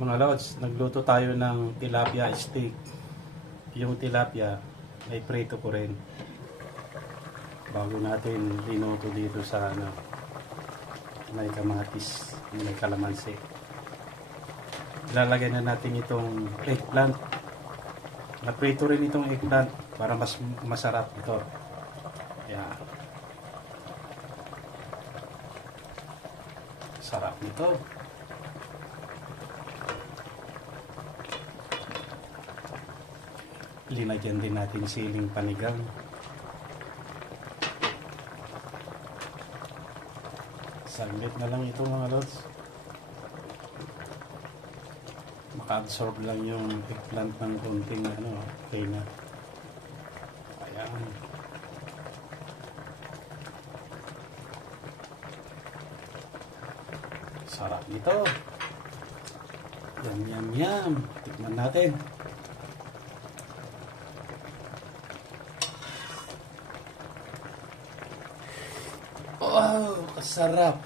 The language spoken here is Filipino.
Mga lods, nagluto tayo ng tilapia steak. Yung tilapia ay prito ko rin. Bago natin linuto dito sa may kamatis, may kalamansi. Ilalagay na natin itong eggplant. Naprito rin itong eggplant para mas masarap ito. Yan. Sarap nito. Linagyan din natin siling panigang. Saglit na lang ito mga lods. Maka-absorb lang yung eggplant ng konting okay na. Ayan. Sarap nito. Yum, yum, yum. Tikman natin. Wow, kasarap.